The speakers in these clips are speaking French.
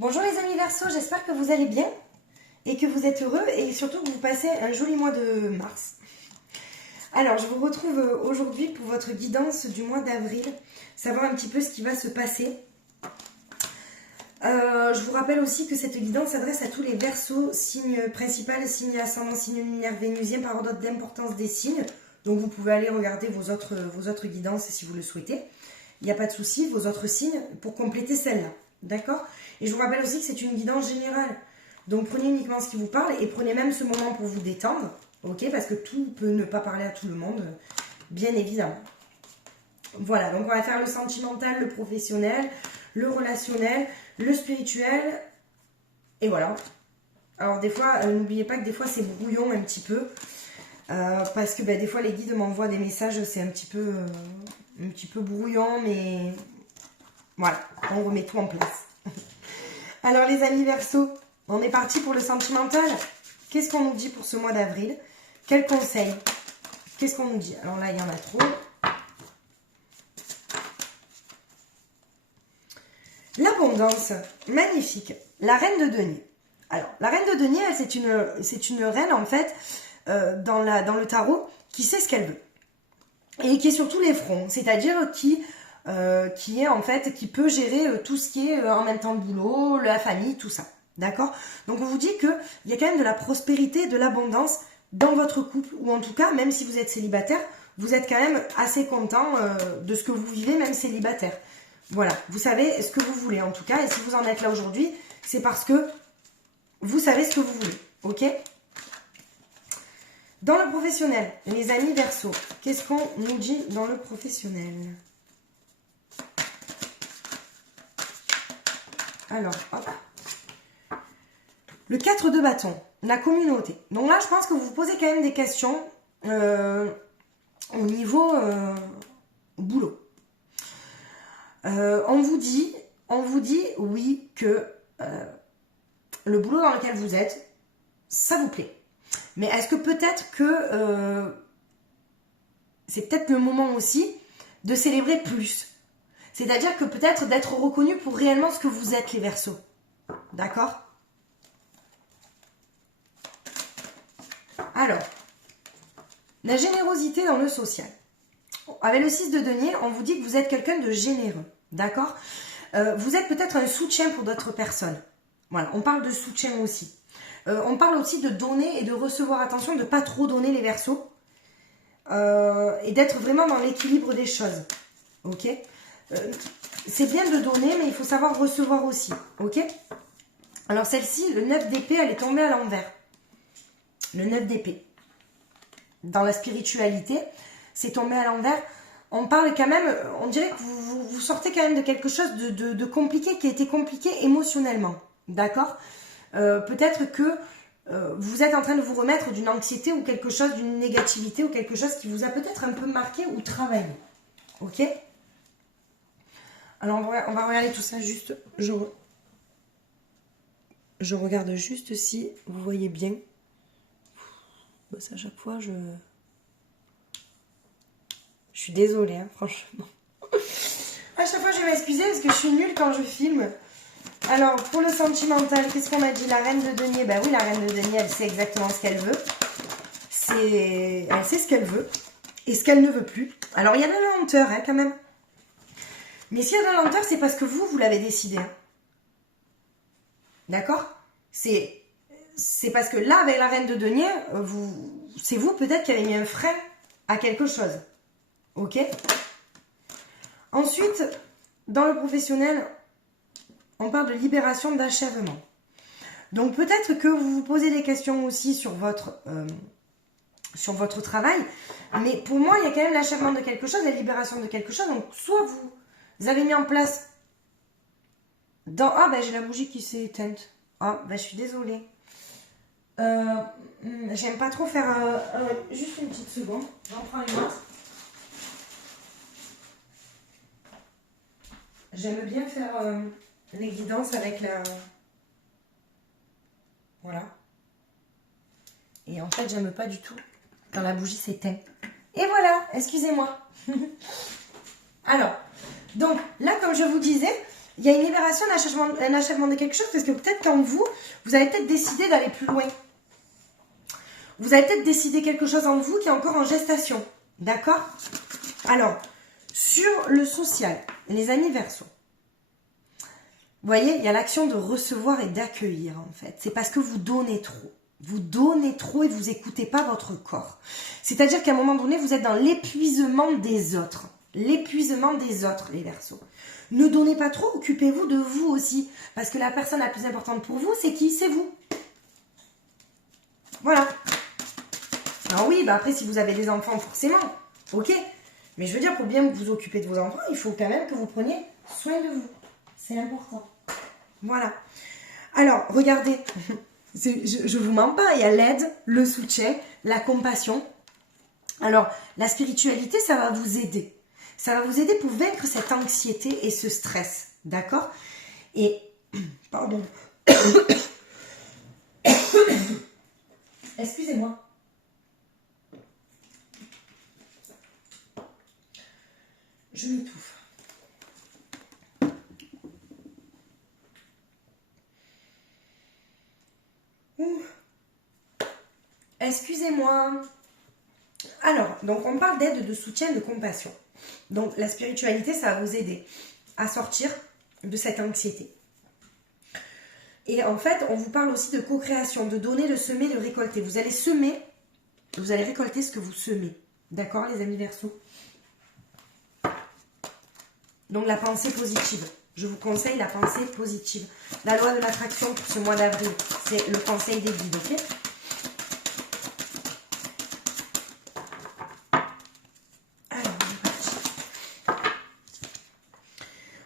Bonjour les amis Verseau, j'espère que vous allez bien et que vous êtes heureux et surtout que vous passez un joli mois de mars. Alors, je vous retrouve aujourd'hui pour votre guidance du mois d'avril, savoir un petit peu ce qui va se passer. Je vous rappelle aussi que cette guidance s'adresse à tous les Verseaux, signe principal, signe ascendant, signe lunaire vénusien par ordre d'importance des signes. Donc vous pouvez aller regarder vos autres guidances si vous le souhaitez. Il n'y a pas de souci, vos autres signes pour compléter celle-là. D'accord? Et je vous rappelle aussi que c'est une guidance générale. Donc prenez uniquement ce qui vous parle et prenez même ce moment pour vous détendre. Ok? Parce que tout peut ne pas parler à tout le monde, bien évidemment. Voilà, donc on va faire le sentimental, le professionnel, le relationnel, le spirituel. Et voilà. Alors des fois, n'oubliez pas que des fois c'est brouillon un petit peu. Parce que des fois les guides m'envoient des messages, c'est un petit peu brouillon, mais voilà, on remet tout en place. Alors les amis Verseau, on est parti pour le sentimental. Qu'est-ce qu'on nous dit pour ce mois d'avril? Quels conseils? Qu'est-ce qu'on nous dit? Alors là, il y en a trop. L'abondance, magnifique. La reine de denier. Alors, la reine de denier, c'est une reine en fait dans le tarot qui sait ce qu'elle veut et qui est sur tous les fronts, c'est-à-dire qui est en fait qui peut gérer tout ce qui est en même temps le boulot, la famille, tout ça. D'accord? Donc on vous dit qu'il y a quand même de la prospérité, de l'abondance dans votre couple, ou en tout cas, même si vous êtes célibataire, vous êtes quand même assez content de ce que vous vivez, même célibataire. Voilà, vous savez ce que vous voulez en tout cas, et si vous en êtes là aujourd'hui, c'est parce que vous savez ce que vous voulez, ok? Dans le professionnel, les amis Verseau, qu'est-ce qu'on nous dit dans le professionnel? Alors, hop. Le 4 de bâton, la communauté. Donc là, je pense que vous vous posez quand même des questions au niveau boulot. On vous dit, oui, que le boulot dans lequel vous êtes, ça vous plaît. Mais est-ce que peut-être que c'est peut-être le moment aussi de célébrer plus? C'est-à-dire que peut-être d'être reconnu pour réellement ce que vous êtes, les Verseaux. D'accord? Alors, la générosité dans le social. Avec le 6 de denier, on vous dit que vous êtes quelqu'un de généreux. D'accord? Vous êtes peut-être un soutien pour d'autres personnes. Voilà, on parle de soutien aussi. On parle aussi de donner et de recevoir. Attention de ne pas trop donner les Verseaux. Et d'être vraiment dans l'équilibre des choses. Ok? C'est bien de donner, mais il faut savoir recevoir aussi. Ok? Alors celle-ci, le 9 d'épée, elle est tombée à l'envers. Le 9 d'épée. Dans la spiritualité, c'est tombé à l'envers. On parle quand même, on dirait que vous sortez quand même de quelque chose de compliqué, qui a été compliqué émotionnellement. D'accord? Peut-être que vous êtes en train de vous remettre d'une anxiété ou quelque chose, d'une négativité ou quelque chose qui vous a peut-être un peu marqué ou travaillé. Ok? Alors on va regarder tout ça juste. Je regarde juste si vous voyez bien. Parce à chaque fois, je suis désolée, hein, franchement. À chaque fois, je vais m'excuser parce que je suis nulle quand je filme. Alors, pour le sentimental, qu'est-ce qu'on a dit? La reine de denier. Ben oui, la reine de denier, elle sait exactement ce qu'elle veut. Elle sait ce qu'elle veut et ce qu'elle ne veut plus. Alors, il y a de la lenteur, hein, quand même. Mais s'il y a de la lenteur, c'est parce que vous l'avez décidé. Hein. D'accord? C'est parce que là, avec la reine de denier, c'est vous peut-être qui avez mis un frein à quelque chose. Ok? Ensuite, dans le professionnel, on parle de libération, d'achèvement. Donc peut-être que vous vous posez des questions aussi sur votre travail, mais pour moi, il y a quand même l'achèvement de quelque chose, la libération de quelque chose. Donc soit vous avez mis en place Ah ben j'ai la bougie qui s'est éteinte. Ah ben je suis désolée. J'aime pas trop faire juste une petite seconde. J'en prends une autre. J'aime bien faire les guidances avec la... Voilà. Et en fait, j'aime pas du tout quand la bougie s'éteint. Et voilà, excusez-moi. Alors, donc là, comme je vous disais, il y a une libération, un achèvement de quelque chose, parce que peut-être qu'en vous, vous avez peut-être décidé d'aller plus loin. Vous avez peut-être décidé quelque chose en vous qui est encore en gestation. D'accord? Alors, sur le social, les amis Verseaux, vous voyez, il y a l'action de recevoir et d'accueillir, en fait. C'est parce que vous donnez trop. Vous donnez trop et vous n'écoutez pas votre corps. C'est-à-dire qu'à un moment donné, vous êtes dans l'épuisement des autres. L'épuisement des autres, les Verseaux. Ne donnez pas trop, occupez-vous de vous aussi. Parce que la personne la plus importante pour vous, c'est qui? C'est vous. Voilà. Alors oui, bah après, si vous avez des enfants, forcément, ok. Mais je veux dire, pour bien vous occuper de vos enfants, il faut quand même que vous preniez soin de vous. C'est important. Voilà. Alors, regardez. Je vous mens pas, il y a l'aide, le soutien, la compassion. Alors, la spiritualité, ça va vous aider. Ça va vous aider pour vaincre cette anxiété et ce stress. D'accord? Et, pardon. Excusez-moi. Je m'étouffe. Excusez-moi. Alors, donc on parle d'aide, de soutien, de compassion. Donc la spiritualité, ça va vous aider à sortir de cette anxiété. Et en fait, on vous parle aussi de co-création, de donner, de semer, de récolter. Vous allez semer, vous allez récolter ce que vous semez. D'accord, les amis Verseaux? Donc la pensée positive. Je vous conseille la pensée positive. La loi de l'attraction pour ce mois d'avril, c'est le conseil des guides, ok?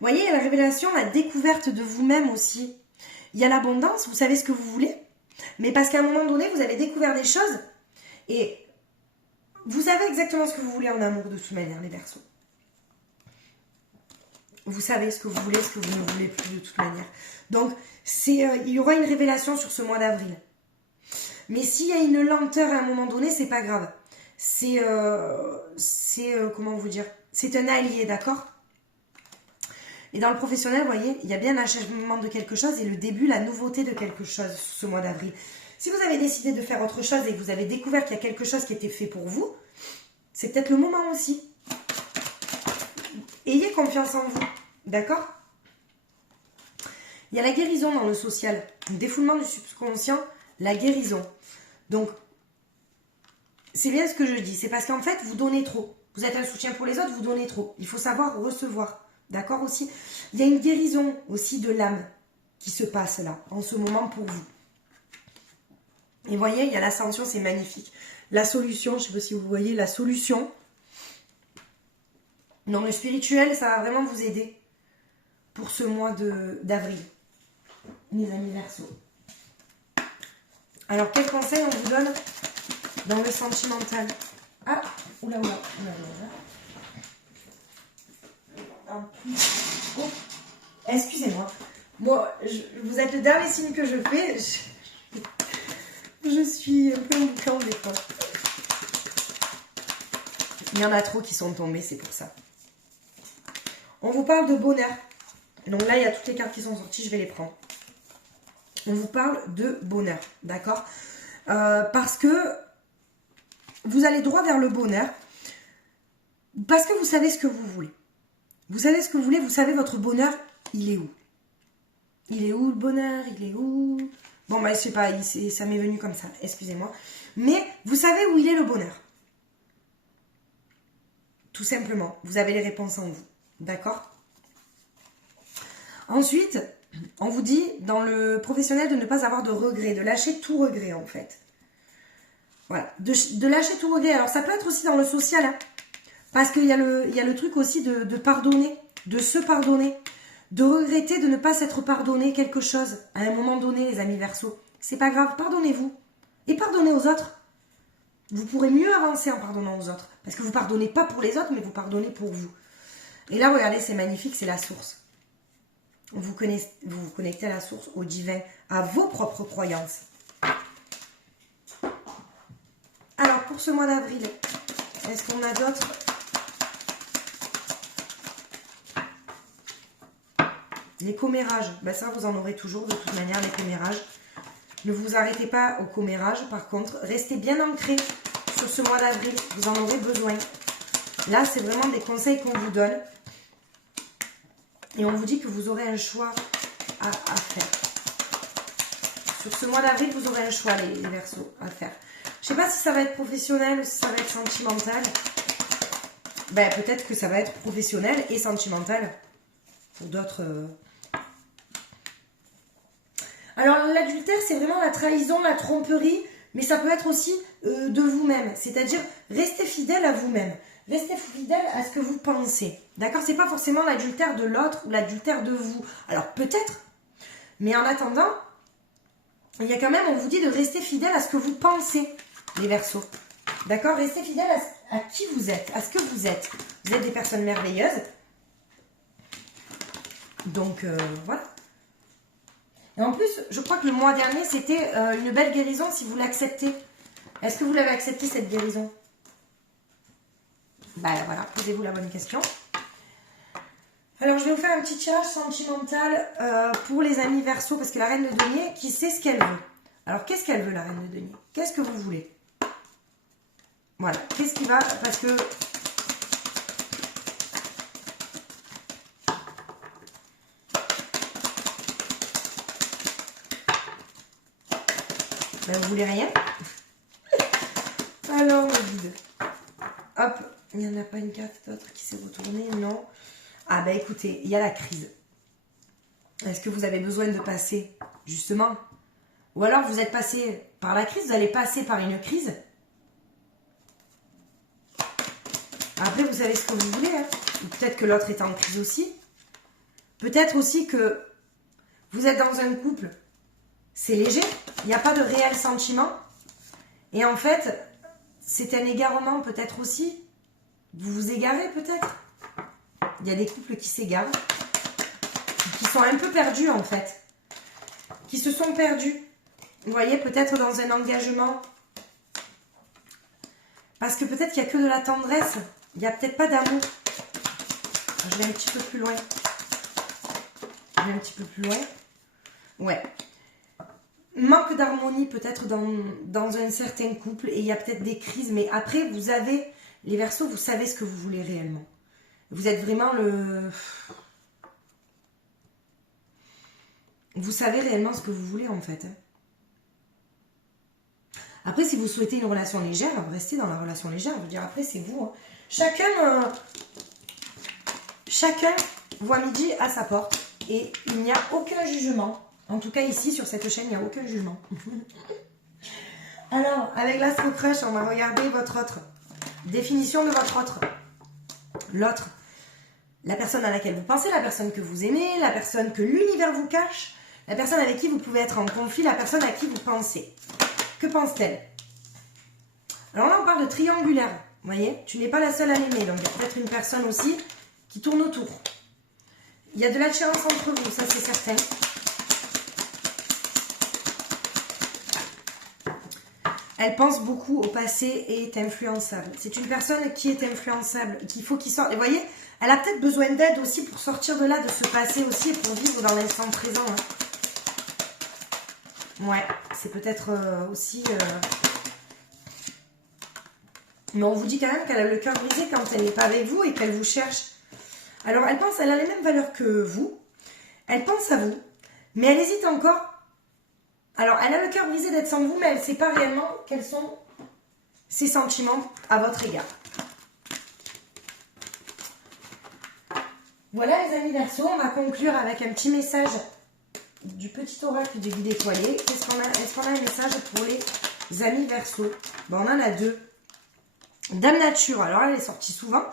Vous voyez, il y a la révélation, la découverte de vous-même aussi. Il y a l'abondance, vous savez ce que vous voulez, mais parce qu'à un moment donné, vous avez découvert des choses et vous savez exactement ce que vous voulez en amour de toute manière, les Verseaux. Vous savez ce que vous voulez, ce que vous ne voulez plus de toute manière. Donc, il y aura une révélation sur ce mois d'avril. Mais s'il y a une lenteur à un moment donné, c'est pas grave. Comment vous dire? C'est un allié, d'accord? Et dans le professionnel, vous voyez, il y a bien l'achèvement de quelque chose et le début, la nouveauté de quelque chose ce mois d'avril. Si vous avez décidé de faire autre chose et que vous avez découvert qu'il y a quelque chose qui était fait pour vous, c'est peut-être le moment aussi. Ayez confiance en vous, d'accord? Il y a la guérison dans le social, le défoulement du subconscient, la guérison. Donc, c'est bien ce que je dis, c'est parce qu'en fait, vous donnez trop. Vous êtes un soutien pour les autres, vous donnez trop. Il faut savoir recevoir. D'accord aussi? Il y a une guérison aussi de l'âme qui se passe là, en ce moment pour vous. Et vous voyez, il y a l'ascension, c'est magnifique. La solution, je ne sais pas si vous voyez, la solution. Dans le spirituel, ça va vraiment vous aider pour ce mois d'avril. Mes amis Verseaux. Alors, quel conseil on vous donne dans le sentimental? Ah, oula. Oh, excusez-moi. Moi, vous êtes le dernier signe que je fais. Je suis un peu en boucan des fois. Il y en a trop qui sont tombés, c'est pour ça. On vous parle de bonheur. Donc là, il y a toutes les cartes qui sont sorties, je vais les prendre. On vous parle de bonheur, d'accord? Parce que vous allez droit vers le bonheur. Parce que vous savez ce que vous voulez. Vous savez ce que vous voulez, vous savez votre bonheur, il est où? Il est où le bonheur? Il est où? Bon, bah, je sais pas, ça m'est venu comme ça, excusez-moi. Mais vous savez où il est le bonheur. Tout simplement, vous avez les réponses en vous, d'accord? Ensuite, on vous dit, dans le professionnel, de ne pas avoir de regrets, de lâcher tout regret, en fait. Voilà, de lâcher tout regret. Alors, ça peut être aussi dans le social, hein. Parce qu'il y a le truc aussi de pardonner, de se pardonner, de regretter de ne pas s'être pardonné quelque chose à un moment donné, les amis Verseaux. C'est pas grave, pardonnez-vous. Et pardonnez aux autres. Vous pourrez mieux avancer en pardonnant aux autres. Parce que vous pardonnez pas pour les autres, mais vous pardonnez pour vous. Et là, regardez, c'est magnifique, c'est la source. Vous vous connectez à la source, au divin, à vos propres croyances. Alors, pour ce mois d'avril, est-ce qu'on a d'autres? Les commérages, ben ça vous en aurez toujours de toute manière, les commérages. Ne vous arrêtez pas au commérage, par contre, restez bien ancrés sur ce mois d'avril, vous en aurez besoin. Là, c'est vraiment des conseils qu'on vous donne. Et on vous dit que vous aurez un choix à faire. Sur ce mois d'avril, vous aurez un choix, les Verseaux, à faire. Je ne sais pas si ça va être professionnel ou si ça va être sentimental. Ben, peut-être que ça va être professionnel et sentimental pour d'autres. Alors, l'adultère, c'est vraiment la trahison, la tromperie, mais ça peut être aussi de vous-même. C'est-à-dire, restez fidèle à vous-même. Restez fidèle à ce que vous pensez. D'accord? C'est pas forcément l'adultère de l'autre ou l'adultère de vous. Alors, peut-être, mais en attendant, il y a quand même, on vous dit de rester fidèle à ce que vous pensez, les Verseaux. D'accord? Restez fidèle à qui vous êtes, à ce que vous êtes. Vous êtes des personnes merveilleuses. Donc, voilà. Et en plus, je crois que le mois dernier, c'était une belle guérison si vous l'acceptez. Est-ce que vous l'avez accepté, cette guérison? Ben voilà, posez-vous la bonne question. Alors, je vais vous faire un petit tirage sentimental pour les amis Verseaux, parce que la Reine de Denier, qui sait ce qu'elle veut. Alors, qu'est-ce qu'elle veut, la Reine de Denier? Qu'est-ce que vous voulez? Voilà, qu'est-ce qui va... Parce que... Ben, vous voulez rien? Alors, le guide. Hop, il n'y en a pas une carte d'autre qui s'est retournée, non. Ah ben écoutez, il y a la crise. Est-ce que vous avez besoin de passer, justement? Ou alors vous êtes passé par la crise, vous allez passer par une crise. Après, vous savez ce que vous voulez. Hein. Ou peut-être que l'autre est en crise aussi. Peut-être aussi que vous êtes dans un couple, c'est léger, il n'y a pas de réel sentiment. Et en fait, c'est un égarement peut-être aussi. Vous vous égarez peut-être. Il y a des couples qui s'égarent, qui sont un peu perdus en fait, qui se sont perdus. Vous voyez, peut-être dans un engagement. Parce que peut-être qu'il n'y a que de la tendresse. Il n'y a peut-être pas d'amour. Je vais un petit peu plus loin. Je vais un petit peu plus loin. Ouais. Manque d'harmonie peut-être dans un certain couple. Et il y a peut-être des crises. Mais après, vous avez, les Verseaux, vous savez ce que vous voulez réellement. Vous êtes vraiment le... Vous savez réellement ce que vous voulez en fait. Après, si vous souhaitez une relation légère, restez dans la relation légère. Je veux dire, après, c'est vous. Hein. Chacun voit midi à sa porte. Et il n'y a aucun jugement. En tout cas, ici, sur cette chaîne, il n'y a aucun jugement. Alors, avec l'Astro Crush, on va regarder votre autre. Définition de votre autre. L'autre. La personne à laquelle vous pensez, la personne que vous aimez, la personne que l'univers vous cache, la personne avec qui vous pouvez être en conflit, la personne à qui vous pensez. Que pense-t-elle? Alors là, on parle de triangulaire. Vous voyez, tu n'es pas la seule à l'aimer. Donc, il y a peut-être une personne aussi qui tourne autour. Il y a de l'attirance entre vous, ça c'est certain. Elle pense beaucoup au passé et est influençable. C'est une personne qui est influençable, qu'il faut qu'il sorte. Et vous voyez, elle a peut-être besoin d'aide aussi pour sortir de là, de ce passé aussi, et pour vivre dans l'instant présent. Hein. Ouais, c'est peut-être aussi... Mais on vous dit quand même qu'elle a le cœur brisé quand elle n'est pas avec vous et qu'elle vous cherche. Alors, elle a les mêmes valeurs que vous. Elle pense à vous, mais elle hésite encore. Alors, elle a le cœur brisé d'être sans vous, mais elle ne sait pas réellement quels sont ses sentiments à votre égard. Voilà les amis Verseaux, on va conclure avec un petit message du petit oracle du guide étoilé. Qu'est-ce qu'on a? Est-ce qu'on a un message pour les amis Verseaux? Bon, on en a deux. Dame Nature, alors elle est sortie souvent.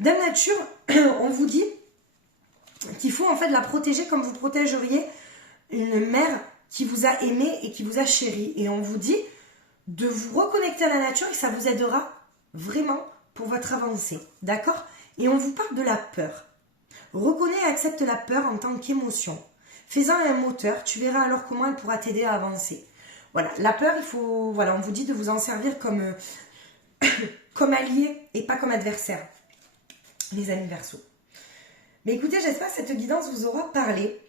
Dame Nature, on vous dit qu'il faut en fait la protéger comme vous protégeriez une mère qui vous a aimé et qui vous a chéri. Et on vous dit de vous reconnecter à la nature et ça vous aidera vraiment pour votre avancée. D'accord? Et on vous parle de la peur. Reconnais et accepte la peur en tant qu'émotion. Fais-en un moteur, tu verras alors comment elle pourra t'aider à avancer. Voilà, la peur, il faut, voilà, on vous dit de vous en servir comme, comme allié et pas comme adversaire, les amis Verseaux. Mais écoutez, j'espère que cette guidance vous aura parlé.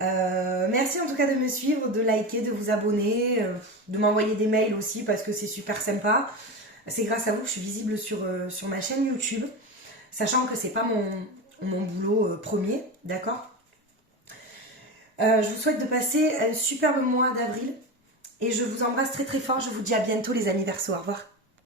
Merci en tout cas de me suivre, de liker, de vous abonner, de m'envoyer des mails aussi parce que c'est super sympa. C'est grâce à vous que je suis visible sur ma chaîne YouTube, sachant que c'est pas mon boulot premier, d'accord. Je vous souhaite de passer un superbe mois d'avril et je vous embrasse très très fort. Je vous dis à bientôt les amis Verseaux, au revoir.